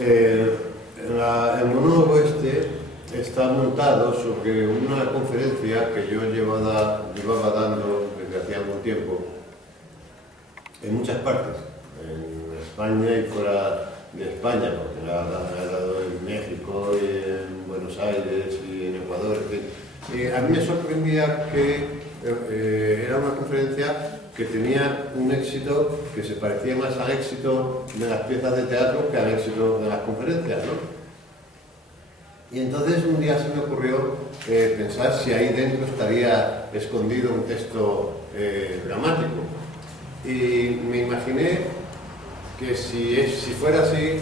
El monólogo este está montado sobre una conferencia que yo llevaba dando desde hacía algún tiempo en muchas partes, en España y fuera de España, porque la he dado en México y en Buenos Aires y en Ecuador, en fin. A mí me sorprendía que era una conferencia que tenía un éxito que se parecía más al éxito de las piezas de teatro que al éxito de las conferencias, ¿no? Y entonces un día se me ocurrió pensar si ahí dentro estaría escondido un texto dramático. Y me imaginé que si fuera así,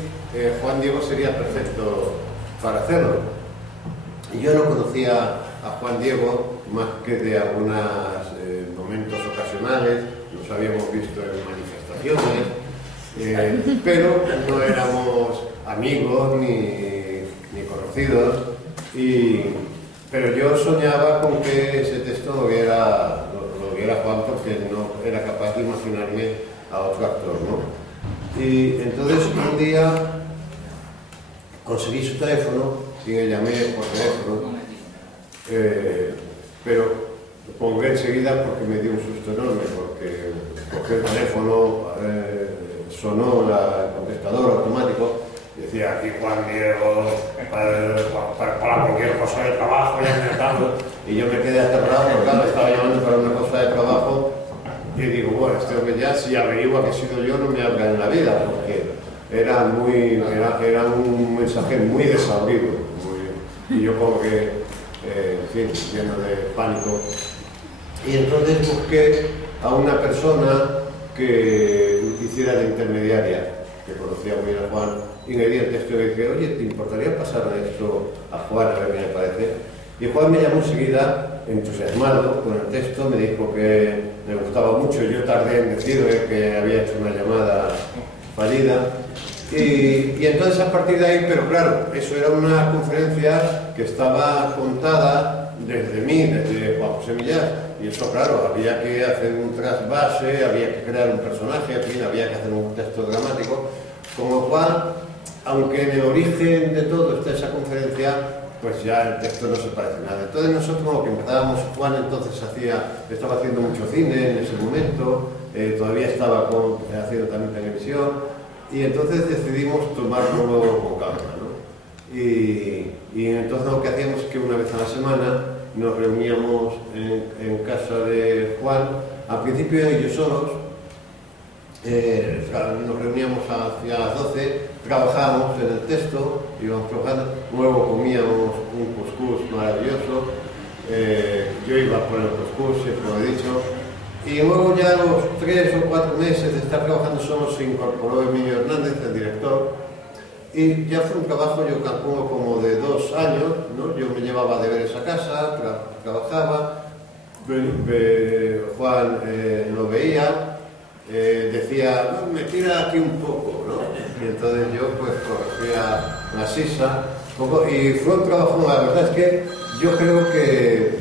Juan Diego sería perfecto para hacerlo. Y yo no conocía a Juan Diego más que de algunos momentos ocasionales, nos habíamos visto en manifestaciones, pero no éramos amigos ni conocidos, pero yo soñaba con que ese texto lo viera Juan, porque no era capaz de imaginarme a otro actor, ¿no? Y entonces un día conseguí su teléfono y le llamé por teléfono, pero lo pongo enseguida porque me dio un susto enorme, porque cogí el teléfono, sonó el contestador automático. Decía aquí Juan Diego, para cualquier cosa de trabajo, y yo me quedé aterrado porque me estaba llamando para una cosa de trabajo y digo, bueno, este hombre ya si averigua que he sido yo no me habla en la vida, porque era un mensaje muy desabrido, y yo como que, en fin, lleno de pánico. Y entonces busqué a una persona que hiciera de intermediaria, que conocía muy bien a Juan, y me di el texto y le dije, oye, ¿te importaría pasar esto a Juan a ver qué me parece? Y Juan me llamó enseguida, entusiasmado con el texto, me dijo que me gustaba mucho, yo tardé en decirle que había hecho una llamada fallida, y entonces a partir de ahí, pero claro, eso era una conferencia que estaba contada desde mí, desde Juan José Millás, y eso claro, había que hacer un trasvase, había que crear un personaje, en fin, había que hacer un texto dramático, con lo cual, aunque en el origen de todo está esa conferencia, pues ya el texto no se parece nada. Entonces nosotros, como que empezábamos, Juan entonces estaba haciendo mucho cine en ese momento, todavía estaba haciendo también televisión, y entonces decidimos tomarlo con calma, ¿no? Y entonces lo que hacíamos es que una vez a la semana nos reuníamos en casa de Juan, al principio ellos solos, nos reuníamos hacia las 12, trabajábamos en el texto, íbamos trabajando, luego comíamos un cuscús maravilloso, yo iba por el cuscús, siempre lo he dicho, y luego ya a los 3 o 4 meses de estar trabajando solos se incorporó Emilio Hernández, el director, y ya fue un trabajo, yo calculo, como de 2 años, ¿no? Yo me llevaba deberes a casa, trabajaba, Juan lo veía, decía, no, me tira aquí un poco, ¿no? Y entonces yo pues corregía la sisa, y fue un trabajo, la verdad es que yo creo que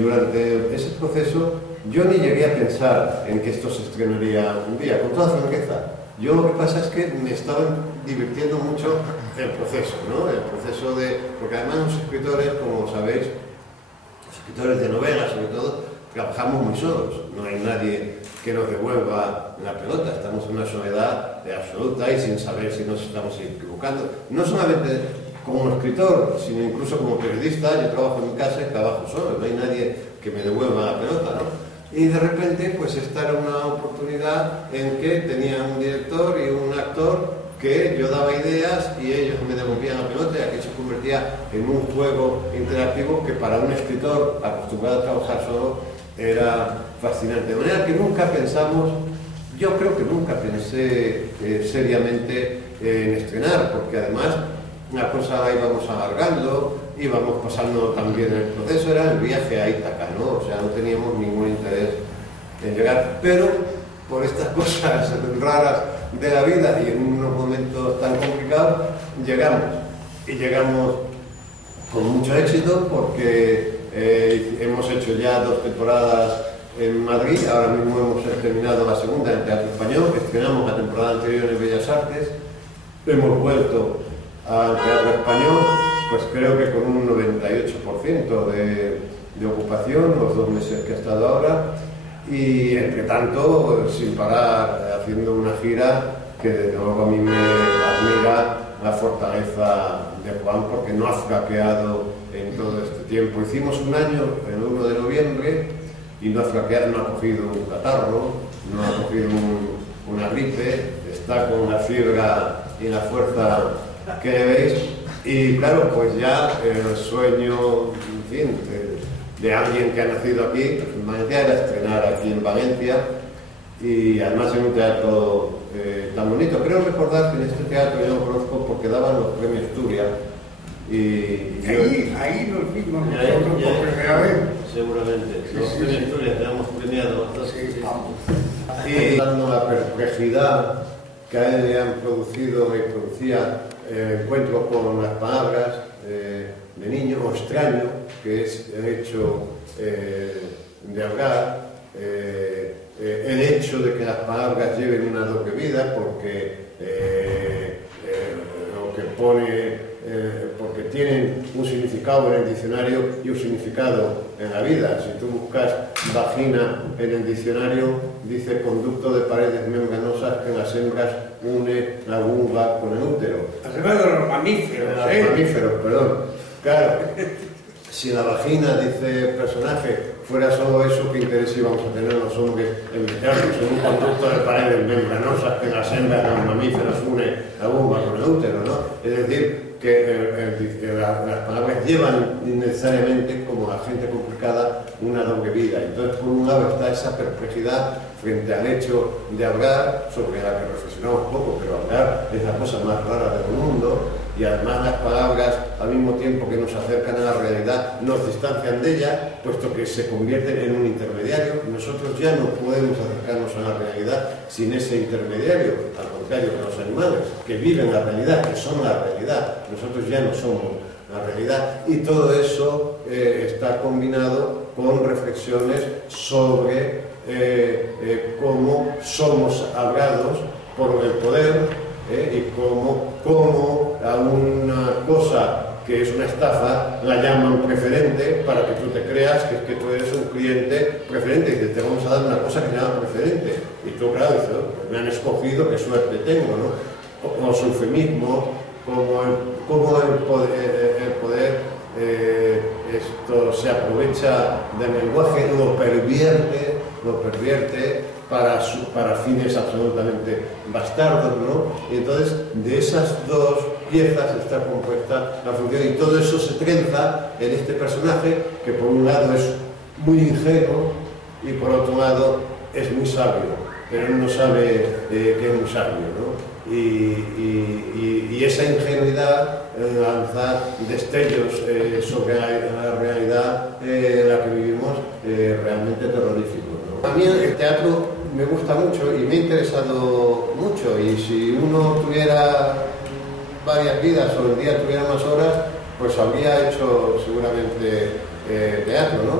durante ese proceso yo ni llegué a pensar en que esto se estrenaría un día, con toda franqueza. Yo lo que pasa es que me estaba divirtiendo mucho el proceso, ¿no? El proceso porque además los escritores, como sabéis, los escritores de novelas sobre todo, trabajamos muy solos, no hay nadie que nos devuelva la pelota, estamos en una soledad absoluta y sin saber si nos estamos equivocando. No solamente como escritor, sino incluso como periodista, yo trabajo en mi casa y trabajo solo, no hay nadie que me devuelva la pelota, ¿no? Y de repente, pues esta era una oportunidad en que tenía un director y un actor que yo daba ideas y ellos me devolvían la pelota, y aquí se convertía en un juego interactivo que para un escritor acostumbrado a trabajar solo era fascinante. De manera que nunca pensamos, yo creo que nunca pensé seriamente en estrenar, porque además la cosa la íbamos alargando, íbamos pasando también el proceso, era el viaje a Ítaca, ¿no? O sea, no teníamos ningún interés en llegar, pero por estas cosas raras de la vida y en unos momentos tan complicados, llegamos. Y llegamos con mucho éxito porque hemos hecho ya 2 temporadas en Madrid. Ahora mismo hemos terminado la segunda en Teatro Español, estrenamos la temporada anterior en Bellas Artes, hemos vuelto al Teatro Español, pues creo que con un 98% de ocupación, los 2 meses que he estado ahora, y entre tanto, sin parar, haciendo una gira que desde luego a mí me admira la fortaleza de Juan, porque no ha flaqueado en todo este tiempo. Hicimos un año, el 1 de noviembre, y no ha flaqueado, no ha cogido un catarro, no ha cogido una gripe, está con la fiebre y la fuerza que veis, y claro, pues ya el sueño, en fin, de alguien que ha nacido aquí, pues Valencia, era estrenar aquí en Valencia, y además en un teatro tan bonito. Creo recordar que en este teatro yo lo conozco porque daban los premios Turia, y ahí nos vimos nosotros por primera vez. Seguramente, Sí, los sí, premios sí. Turia quedamos premiados. Sí, vamos. Y dando la perplejidad que a él le han producido y producía el encuentro con las palabras de niño o extraño, que es el hecho de hablar, el hecho de que las palabras lleven una doble vida, porque lo que pone, porque tienen un significado en el diccionario y un significado en la vida. Si tú buscas vagina en el diccionario, dice conducto de paredes membranosas que en las hembras une la vulva con el útero. Has hablado de los mamíferos, De los mamíferos, perdón. Claro, si la vagina, dice el personaje, fuera solo eso, ¿qué interés íbamos a tener los hombres en meternos en un conducto de paredes membranosas que en las hembras de los mamíferos une la vulva con el útero, ¿no? Es decir, que las palabras llevan necesariamente, como la gente complicada, una doble vida. Entonces, por un lado está esa perplejidad frente al hecho de hablar, sobre la que reflexionamos poco, pero hablar es la cosa más rara del mundo, y además las palabras, al mismo tiempo que nos acercan a la realidad, nos distancian de ella, puesto que se convierten en un intermediario. Nosotros ya no podemos acercarnos a la realidad sin ese intermediario, al contrario que los animales, que viven la realidad, que son la realidad. Nosotros ya no somos la realidad, y todo eso está combinado con reflexiones sobre cómo somos hablados por el poder, y cómo a una cosa que es una estafa la llaman preferente para que tú te creas que es que tú eres un cliente preferente y te vamos a dar una cosa que se llama preferente. Y tú, claro, dices, oh, me han escogido, qué suerte tengo, ¿no? O los eufemismos, como el poder esto se aprovecha del lenguaje, lo pervierte para fines absolutamente bastardos, ¿no? Y entonces de esas dos piezas está compuesta la función, y todo eso se trenza en este personaje que por un lado es muy ingenuo y por otro lado es muy sabio, pero él no sabe que es muy sabio, ¿no? Y esa ingenuidad lanza destellos sobre la realidad en la que vivimos, realmente terroríficos, ¿no? A mí el teatro me gusta mucho y me ha interesado mucho, y si uno tuviera varias vidas o el día tuviera más horas, pues habría hecho seguramente teatro, ¿no?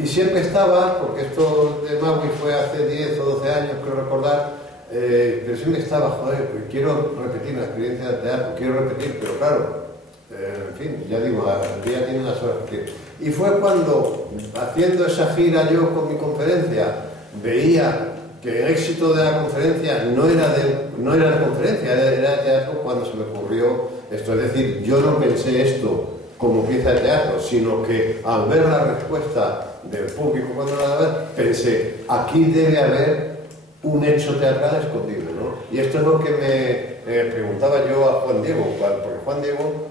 Y siempre estaba, porque esto de Maui fue hace 10 o 12 años, creo recordar, pero siempre estaba, joder, pues quiero repetir la experiencia del teatro, quiero repetir, pero claro, en fin, ya digo, el día tiene las horas que... Y fue cuando, haciendo esa gira yo con mi conferencia, veía que el éxito de la conferencia no era la conferencia, era el teatro, cuando se me ocurrió esto. Es decir, yo no pensé esto como pieza de teatro, sino que al ver la respuesta del público cuando la ver, pensé, aquí debe haber un hecho teatral escondido, ¿no? Y esto es lo que me preguntaba yo a Juan Diego, porque Juan Diego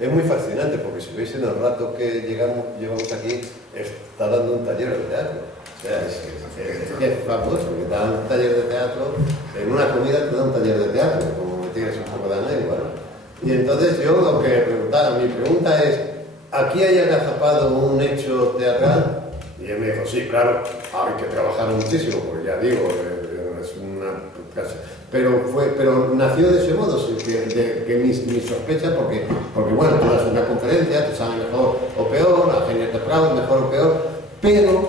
es muy fascinante, porque si veis en el rato que llevamos aquí, está dando un taller de teatro. O sea, es famoso, que te da un taller de teatro, en una comida te da un taller de teatro, como me tienes un poco de lengua, ¿no? Y entonces yo lo que preguntaba, mi pregunta es, ¿aquí hay agazapado un hecho teatral? Y él me dijo, sí, claro, hay que trabajar muchísimo, porque ya digo, es una clase. Pero nació de ese modo, que mi sospecha, porque bueno, tú das una conferencia, te sale mejor o peor, la gente te aplaude, mejor o peor, pero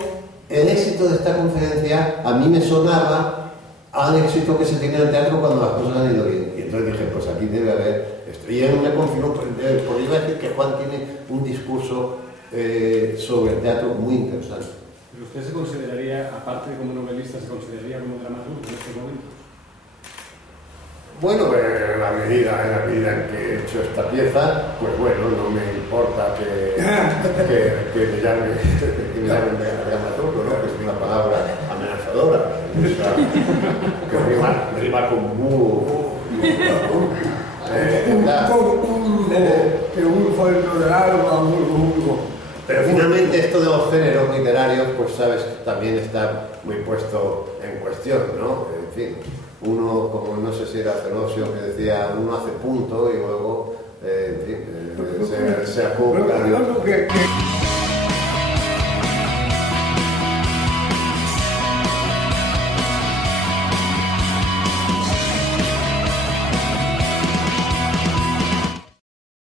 el éxito de esta conferencia a mí me sonaba al éxito que se tenía en el teatro cuando las cosas han ido bien. Y entonces dije, pues aquí debe haber esto. Y él me confirmó, por iba a decir que Juan tiene un discurso sobre el teatro muy interesante. ¿Pero usted se consideraría, aparte de como novelista, se consideraría como dramaturgo en este momento? Bueno, en la medida en que he hecho esta pieza, pues bueno, no me importa que me llamen dramaturgo, ¿no? Que es una palabra amenazadora, que rima con búho. Que un fuego del alma, un Pero finalmente esto de los géneros literarios, pues sabes, también está muy puesto en cuestión, ¿no? En fin, uno, como no sé si era Zenobio, que decía, uno hace punto y luego, en fin, se acopla.